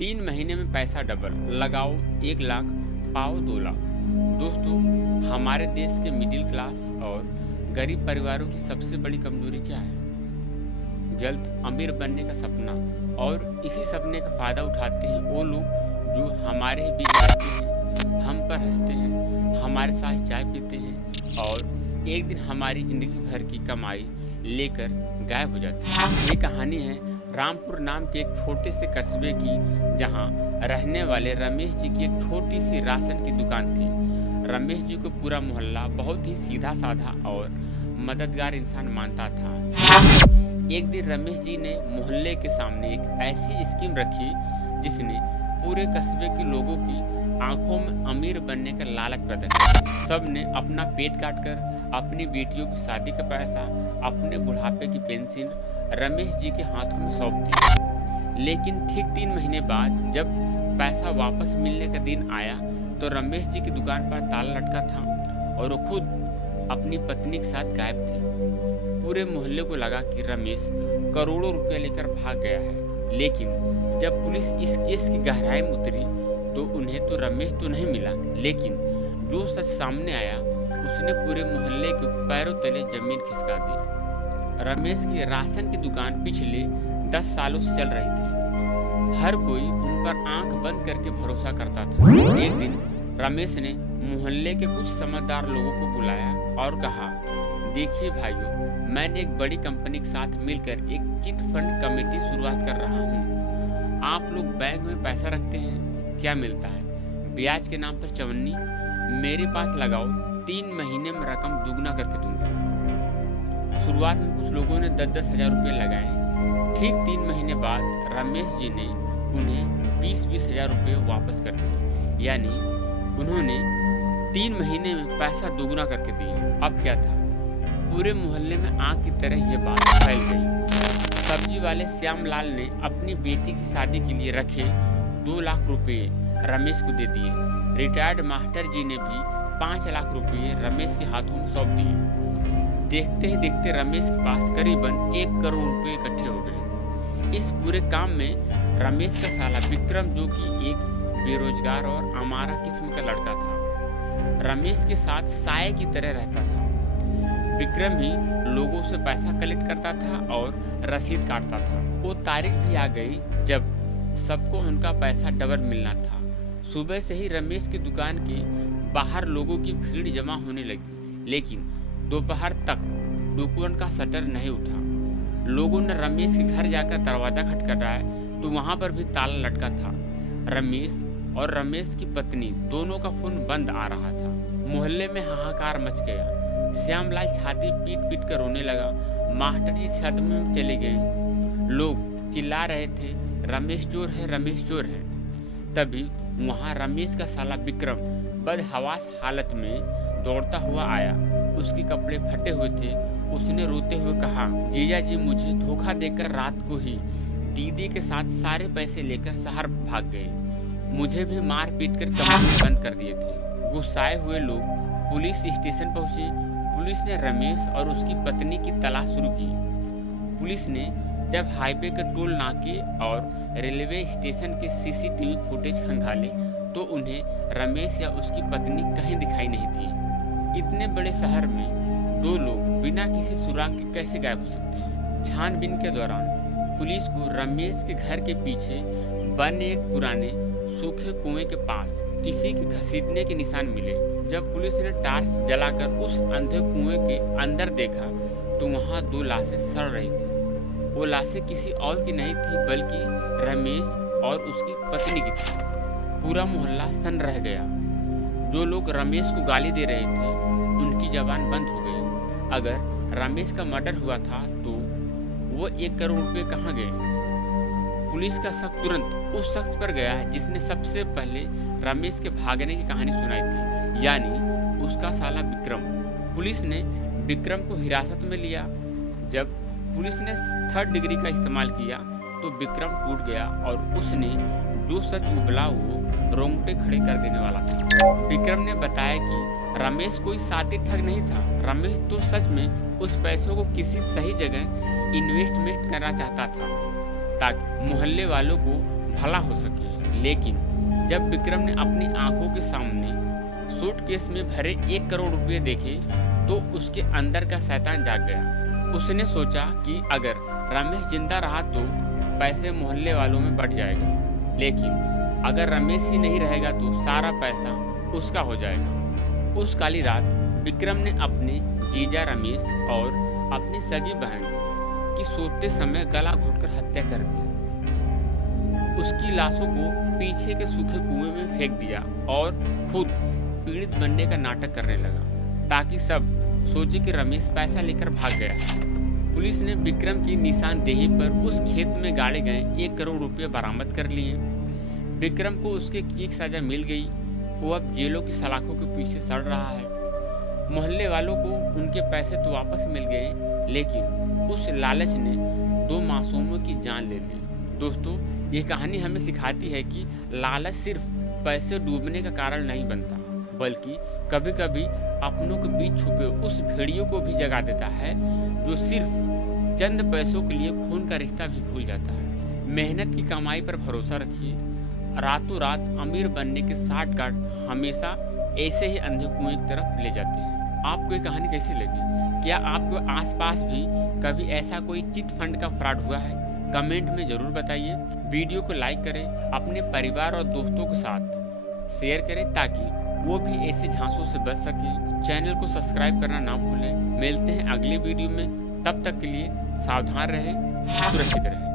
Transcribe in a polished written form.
3 महीने में पैसा डबल, लगाओ 1 लाख, पाओ 2 लाख। दोस्तों, हमारे देश के मिडिल क्लास और गरीब परिवारों की सबसे बड़ी कमजोरी क्या है? जल्द अमीर बनने का सपना। और इसी सपने का फ़ायदा उठाते हैं वो लोग जो हमारे ही बीच रहते हैं, हम पर हंसते हैं, हमारे साथ चाय पीते हैं और एक दिन हमारी ज़िंदगी भर की कमाई लेकर गायब हो जाते हैं। ये कहानी है रामपुर नाम के एक छोटे से कस्बे की, जहां रहने वाले रमेश जी की एक छोटी सी राशन की दुकान थी। रमेश जी को पूरा मोहल्ला बहुत ही सीधा साधा और मददगार इंसान मानता था। एक दिन रमेश जी ने मोहल्ले के सामने एक ऐसी स्कीम रखी जिसने पूरे कस्बे के लोगों की आंखों में अमीर बनने का लालच पैदा किया। सब ने अपना पेट काटकर अपनी बेटियों की शादी का पैसा, अपने बुढ़ापे की पेंशन रमेश जी के हाथों में सौंप दी। लेकिन ठीक 3 महीने बाद जब पैसा वापस मिलने का दिन आया तो रमेश जी की दुकान पर ताला लटका था और वो खुद अपनी पत्नी के साथ गायब थी। पूरे मोहल्ले को लगा कि रमेश करोड़ों रुपए लेकर भाग गया है। लेकिन जब पुलिस इस केस की गहराई में उतरी तो उन्हें तो रमेश तो नहीं मिला, लेकिन जो सच सामने आया उसने पूरे मोहल्ले के पैरों तले जमीन खिसका दी। रमेश की राशन की दुकान पिछले 10 सालों से चल रही थी। हर कोई उन पर आंख बंद करके भरोसा करता था। एक दिन रमेश ने मोहल्ले के कुछ समझदार लोगों को बुलाया और कहा, देखिए भाइयों, मैंने एक बड़ी कंपनी के साथ मिलकर एक चिट फंड कमेटी शुरुआत कर रहा हूँ। आप लोग बैंक में पैसा रखते हैं, क्या मिलता है? ब्याज के नाम पर चवन्नी। मेरे पास लगाओ, 3 महीने में रकम दुगना करके दूंगा। शुरुआत में कुछ लोगों ने 10-10 हजार रुपये लगाए। ठीक 3 महीने बाद रमेश जी ने उन्हें 20-20 हजार रुपये वापस कर दिए। यानी उन्होंने 3 महीने में पैसा दोगुना करके दिए। अब क्या था, पूरे मोहल्ले में आग की तरह ये बात फैल गई। सब्जी वाले श्यामलाल ने अपनी बेटी की शादी के लिए रखे 2 लाख रुपए रमेश को दे दिए। रिटायर्ड मास्टर जी ने भी 5 लाख रुपए रमेश के हाथों में सौंप दिए। देखते ही देखते रमेश के पास करीबन 1 करोड़ रुपए इकट्ठे हो गए। इस पूरे काम में रमेश का साला विक्रम, जो कि एक बेरोजगार और आमारा किस्म का लड़का था, रमेश के साथ साये की तरह रहता था। विक्रम ही लोगों से पैसा कलेक्ट करता था और रसीद काटता था। वो तारीख भी आ गई जब सबको उनका पैसा डबल मिलना था। सुबह से ही रमेश की दुकान के बाहर लोगों की भीड़ जमा होने लगी, लेकिन दोपहर तक दुकान का शटर नहीं उठा। लोगों ने रमेश के घर जाकर दरवाजा खटखटाया तो वहां पर भी ताला लटका था। रमेश और रमेश की पत्नी दोनों का फोन बंद आ रहा था। मोहल्ले में हाहाकार मच गया। श्यामलाल छाती पीट पीट कर रोने लगा। मास्टर जी छत में चले गए। लोग चिल्ला रहे थे, रमेश चोर है, रमेश चोर है। तभी वहां रमेश का साला विक्रम बदहवास हालत में दौड़ता हुआ आया। उसके कपड़े फटे हुए थे। उसने रोते हुए कहा, जीजा जी मुझे धोखा देकर रात को ही दीदी के साथ सारे पैसे लेकर शहर भाग गए। मुझे भी मार पीट कर कमरे बंद कर दिए थे। गुस्साए हुए लोग पुलिस स्टेशन पहुंचे। पुलिस ने रमेश और उसकी पत्नी की तलाश शुरू की। पुलिस ने जब हाईवे के टोल नाके और रेलवे स्टेशन के सीसीटीवी फुटेज खंगाले तो उन्हें रमेश या उसकी पत्नी कहीं दिखाई नहीं थी। इतने बड़े शहर में 2 लोग बिना किसी सुराग के कैसे गायब हो सकते हैं? छानबीन के दौरान पुलिस को रमेश के घर के पीछे बने एक पुराने सूखे कुएं के पास किसी के घसीटने के निशान मिले। जब पुलिस ने टार्च जलाकर उस अंधे कुएं के अंदर देखा तो वहां 2 लाशें सड़ रही थी। वो लाशें किसी और की नहीं थी बल्कि रमेश और उसकी पत्नी की थी। पूरा मोहल्ला सन्न रह गया। जो लोग रमेश को गाली दे रहे थे उनकी जबान बंद हो गई। अगर रमेश का मर्डर हुआ था तो वो 1 करोड़ रुपए कहाँ गए? पुलिस का शक तुरंत उस शख्स पर गया जिसने सबसे पहले रमेश के भागने की कहानी सुनाई थी, यानी उसका साला विक्रम। पुलिस ने विक्रम को हिरासत में लिया। जब पुलिस ने 3rd डिग्री का इस्तेमाल किया तो विक्रम टूट गया और उसने जो सच उबला वो रोंगटे खड़े कर देने वाला था। विक्रम ने बताया कि रमेश कोई साथी ठग नहीं था। रमेश तो सच में उस पैसों को किसी सही जगह इन्वेस्टमेंट करना चाहता था ताकि मोहल्ले वालों को भला हो सके। लेकिन जब विक्रम ने अपनी आंखों के सामने सूटकेस में भरे 1 करोड़ रुपए देखे तो उसके अंदर का शैतान जाग गया। उसने सोचा कि अगर रमेश जिंदा रहा तो पैसे मोहल्ले वालों में बंट जाएगा, लेकिन अगर रमेश ही नहीं रहेगा तो सारा पैसा उसका हो जाएगा। उस काली रात विक्रम ने अपने जीजा रमेश और अपनी सगी बहन की सोते समय गला घोटकर हत्या कर दी। उसकी लाशों को पीछे के सूखे कुएं में फेंक दिया और खुद पीड़ित बनने का नाटक करने लगा ताकि सब सोचे कि रमेश पैसा लेकर भाग गया। पुलिस ने विक्रम की निशानदेही पर उस खेत में गाड़े गए 1 करोड़ रुपए बरामद कर लिए। विक्रम को उसके की सजा मिल गई। वो अब जेलों की सलाखों के पीछे सड़ रहा है। मोहल्ले वालों को उनके पैसे तो वापस मिल गए, लेकिन उस लालच ने 2 मासूमों की जान ले ली। दोस्तों, ये कहानी हमें सिखाती है कि लालच सिर्फ पैसे डूबने का कारण नहीं बनता, बल्कि कभी कभी अपनों के बीच छुपे उस भेड़ियों को भी जगा देता है जो सिर्फ चंद पैसों के लिए खून का रिश्ता भी भूल जाता है। मेहनत की कमाई पर भरोसा रखिए। रातों रात अमीर बनने के शॉर्टकट हमेशा ऐसे ही अंधे कुएं की तरफ ले जाते हैं। आपको ये कहानी कैसी लगी? क्या आपके आसपास भी कभी ऐसा कोई चिट फंड का फ्रॉड हुआ है? कमेंट में ज़रूर बताइए। वीडियो को लाइक करें, अपने परिवार और दोस्तों के साथ शेयर करें ताकि वो भी ऐसे झांसों से बच सके। चैनल को सब्सक्राइब करना ना भूलें। मिलते हैं अगले वीडियो में, तब तक के लिए सावधान रहें, सुरक्षित रहें।